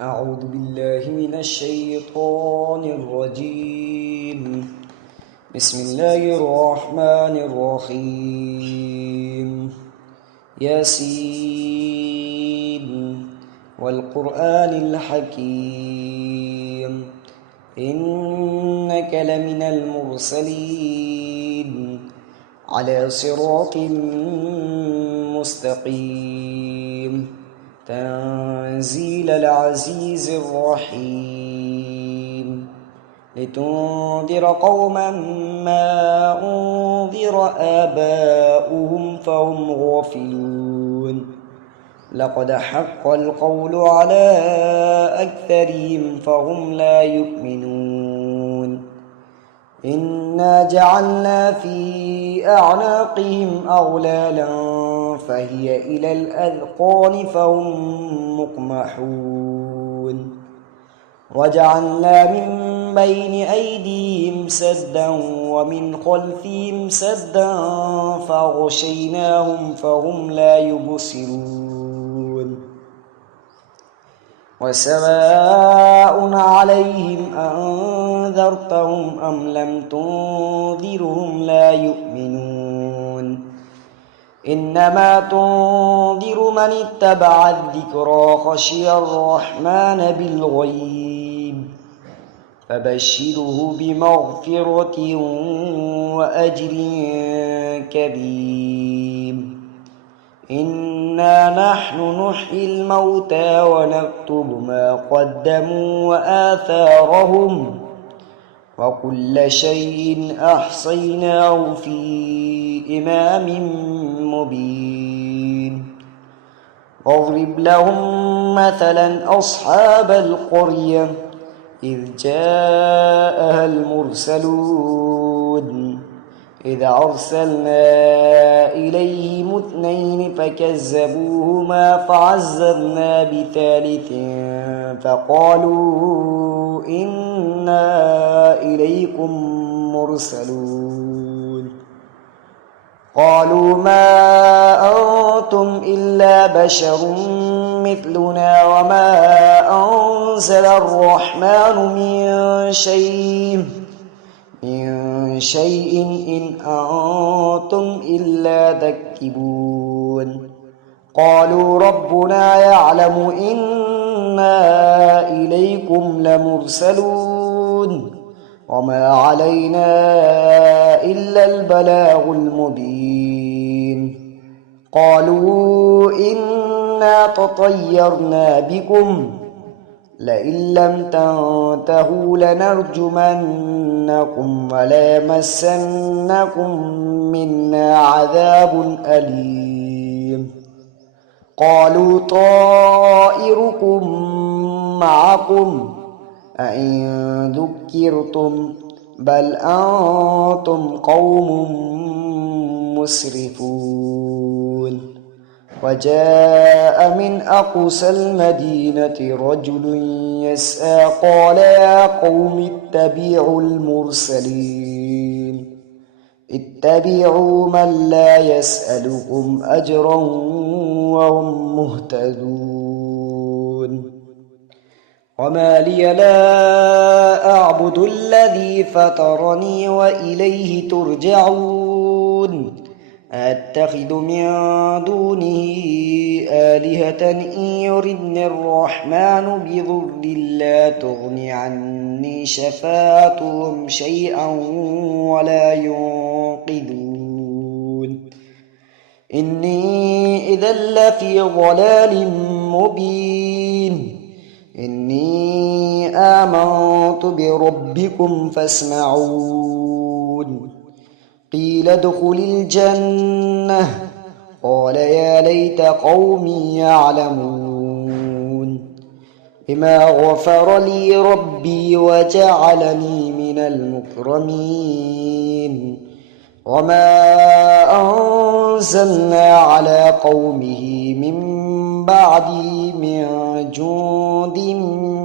أعوذ بالله من الشيطان الرجيم. بسم الله الرحمن الرحيم. ياسين والقرآن الحكيم إنك لمن المرسلين على صراط مستقيم تنزيل العزيز الرحيم لتنذر قوما ما أنذر آباؤهم فهم غافلون لقد حق القول على أكثرهم فهم لا يؤمنون إنا جعلنا في أعناقهم أغلالا فهي إلى الأذقان فهم مقمحون وجعلنا من بين أيديهم سدا ومن خلفهم سدا فغشيناهم فهم لا يبصرون وسواء عليهم أنذرتهم أم لم تنذرهم لا يؤمنون إنما تنذر من اتبع الذكرى خشي الرحمن بالغيب فبشره بمغفرة وأجر كريم إنا نحن نحيي الموتى ونكتب ما قدموا وآثارهم وكل شيء أحصيناه في إمام مبين واضرب لهم مثلا أصحاب القرية إذ جاءها المرسلون إذ أرسلنا إليهم 2 فكذبوهما فعززنا بثالث فقالوا إنا إليكم مرسلون قالوا ما أنتم إلا بشر مثلنا وما أنزل الرحمن من شيء إن أنتم إلا تكذبون قالوا ربنا يعلم إنا إليكم لمرسلون وما علينا إلا البلاغ المبين قالوا إنا تطيرنا بكم لئن لم تنتهوا لنرجمنكم وليمسنكم منا عذاب أليم قالوا طائركم معكم أئن ذكرتم بل أنتم قوم مسرفون وجاء من أقصى المدينة رجل يسعى قال يا قوم اتبعوا المرسلين اتبعوا من لا يسألكم أجرا وهم مهتدون وما لي لا أعبد الذي فطرني وإليه ترجعون أتخذ من دونه آلهة إن يردني الرحمن بضر لا تغن عني شفاعتهم شيئا ولا ينقذون إني إذا لفي ضلال مبين إني آمنت بربكم فاسمعون قيل ادخل الجنة قال يا ليت قومي يعلمون بما غفر لي ربي وجعلني من المكرمين وما أنزلنا على قومه من بعده من جند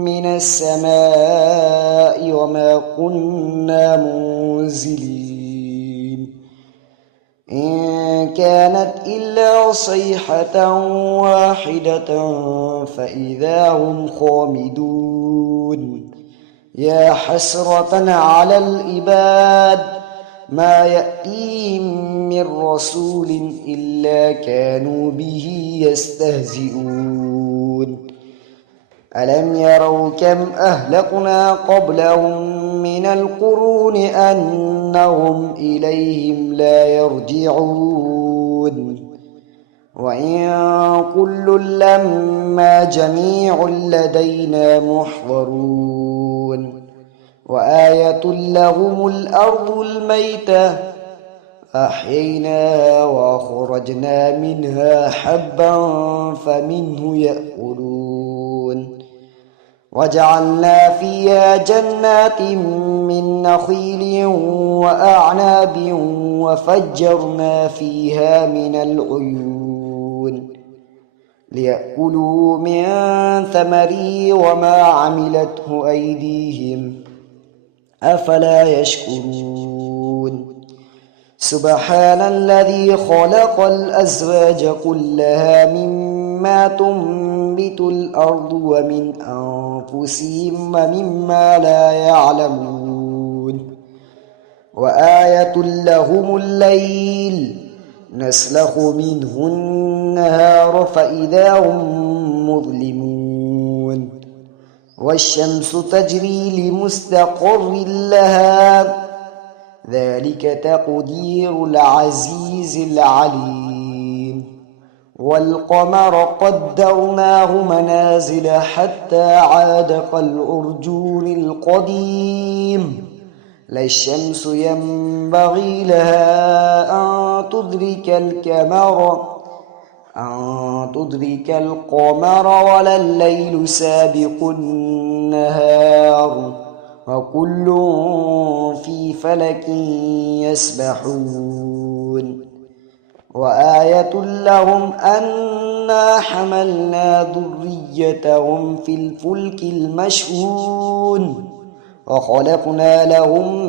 من السماء وما كنا منزلين إن كانت إلا صيحة واحدة فإذا هم خامدون يا حسرة على العباد ما يأتيهم من رسول إلا كانوا به يستهزئون ألم يروا كم أهلكنا قبلهم من القرون أنهم إليهم لا يرجعون وإن كل لما جميع لدينا محضرون وآية لهم الأرض الميتة أحييناها وأخرجنا منها حبا فمنه يأكلون وجعلنا فيها جنات من نخيل وأعناب وفجرنا فيها من العيون ليأكلوا من ثمره وما عملته أيديهم أفلا يشكرون سبحان الذي خلق الأزواج كلها مما تنبت الأرض ومن أنفسهم ومما لا يعلمون وآية لهم الليل نسلخ منه النهار فإذا هم مظلمون والشمس تجري لمستقر لها ذلك تقدير العزيز العليم والقمر قدرناه منازل حتى عاد كالعرجون القديم لا الشمس ينبغي لها أن تدرك القمر ولا الليل سابق النهار وكل في فلك يسبحون وآية لهم أنا حملنا ذريتهم في الفلك المشحون وخلقنا لهم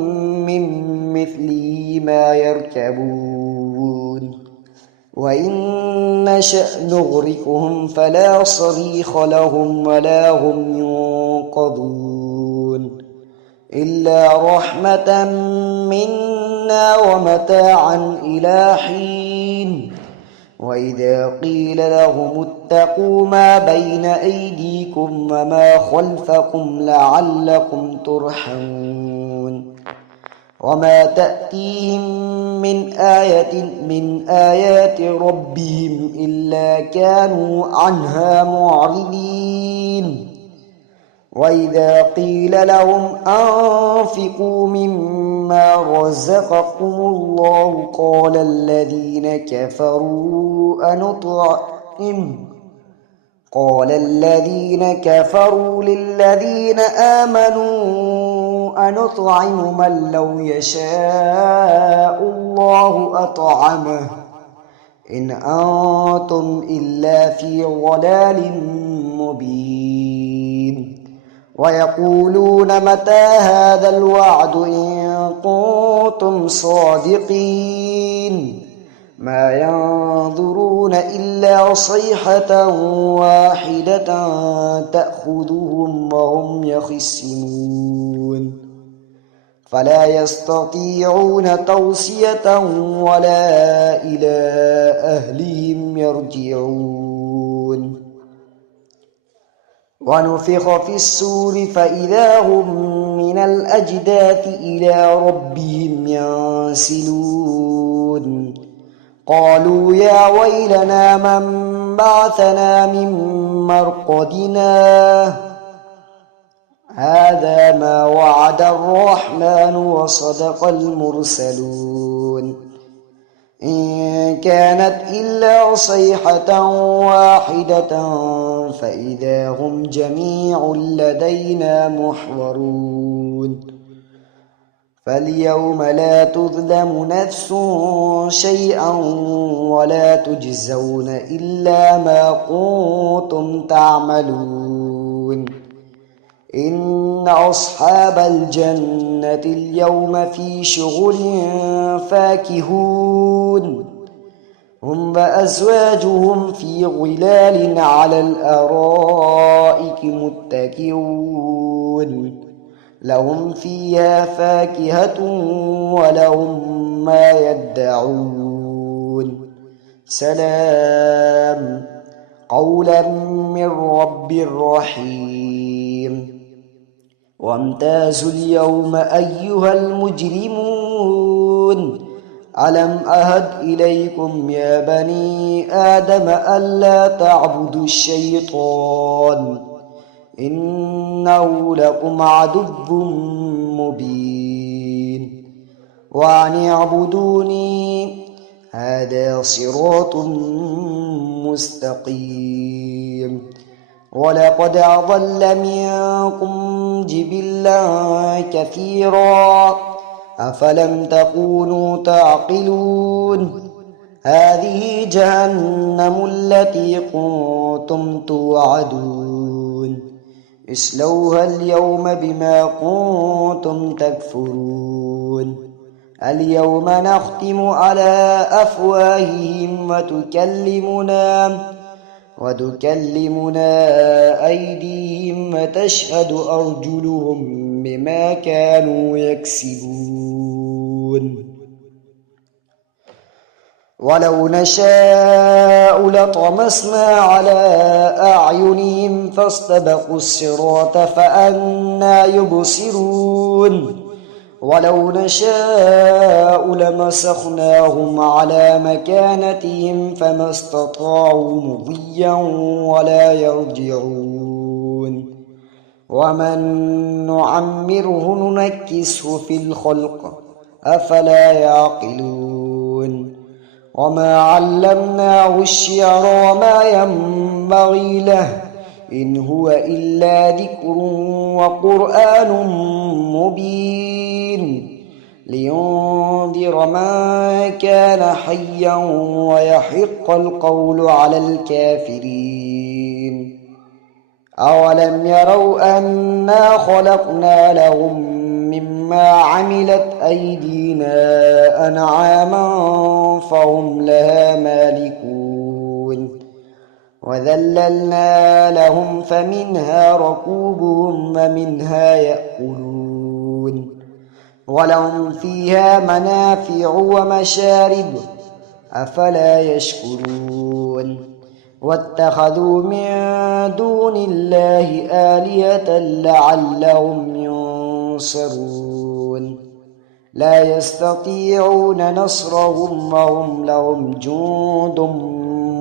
من مثله ما يركبون وإن نشأ نغرقهم فلا صريخ لهم ولا هم ينقذون إلا رحمة منا ومتاعا إلى حين وإذا قيل لهم اتقوا ما بين أيديكم وما خلفكم لعلكم ترحمون وما تأتيهم من آية من آيات ربهم إلا كانوا عنها معرضين وإذا قيل لهم أنفقوا مما رزقكم الله قال الذين كفروا للذين آمنوا أنطعم من لو يشاء الله أطعمه إن أنتم إلا في ضلال مبين ويقولون متى هذا الوعد إن كنتم صادقين ما ينظرون إلا صيحة واحدة تأخذهم وهم يخصمون فلا يستطيعون توصية ولا إلى أهلهم يرجعون ونفخ في السور فإذا هم من الأجداث إلى ربهم ينسلون قالوا يا ويلنا من بعثنا من مرقدنا هذا ما وعد الرحمن وصدق المرسلون إن كانت إلا صيحة واحدة فإذا هم جميع لدينا محضرون فاليوم لا تظلم نفس شيئا ولا تجزون إلا ما كنتم تعملون إن أصحاب الجنة اليوم في شغل فاكهون هم وأزواجهم في ظلال على الأرائك متكئون لهم فيها فاكهة ولهم ما يدعون سلام قولا من رب رحيم وامتازوا اليوم أيها المجرمون ألم أهد إليكم يا بني آدم ألا تعبدوا الشيطان إنه لكم عدو مبين وأن اعبدوني هذا صراط مستقيم ولقد أضل منكم جبلا كثيرا أفلم تكونوا تعقلون هذه جهنم التي كنتم توعدون اصلوها اليوم بما كنتم تكفرون اليوم نختم على أفواههم وتكلمنا أيديهم وتشهد أرجلهم بما كانوا يكسبون ولو نشاء لطمسنا على أعينهم فاستبقوا الصراط فأنى يبصرون ولو نشاء لمسخناهم على مكانتهم فما استطاعوا مضيا ولا يرجعون ومن نعمره ننكسه في الخلق أفلا يعقلون وما علمناه الشعر وما ينبغي له إن هو إلا ذكر وقرآن مبين لينذر من كان حيا ويحق القول على الكافرين أولم يروا أنا خلقنا لهم مما عملت أيدينا أنعاما فهم لها مالكون وذللنا لهم فمنها ركوبهم ومنها يأكلون ولهم فيها منافع ومشارب أفلا يشكرون واتخذوا من دون الله آلهة لعلهم ينصرون لا يستطيعون نصرهم وهم لهم جند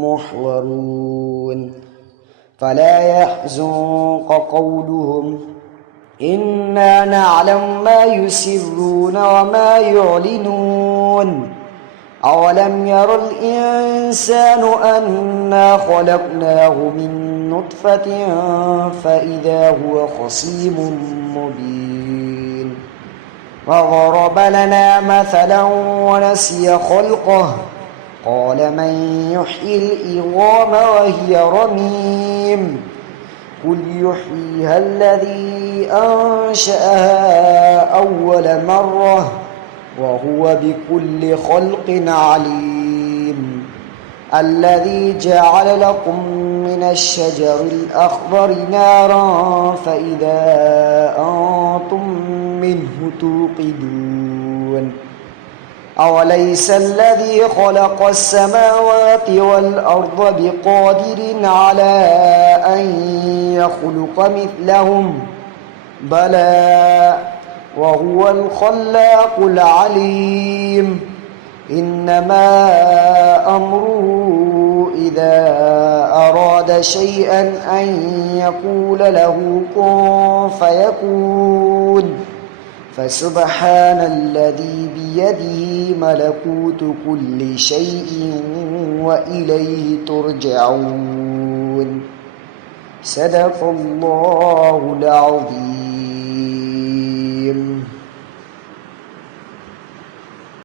محضرون فلا يحزنك قولهم إنا نعلم ما يسرون وما يعلنون أولم ير الإنسان أنا خلقناه من نطفة فإذا هو خصيم مبين وضرب لنا مثلا ونسي خلقه قال من يحيي العظام وهي رميم قل يحييها الذي أنشأها أول مرة وهو بكل خلق عليم الذي جعل لكم من الشجر الأخضر نارا فإذا أنتم منه توقدون أوليس الذي خلق السماوات والأرض بقادر على أن يخلق مثلهم بلى وهو الخلاق العليم إنما أمره إذا أراد شيئا أن يقول له كن فيكون فسبحان الذي بيده ملكوت كل شيء وإليه ترجعون صدق الله العظيم.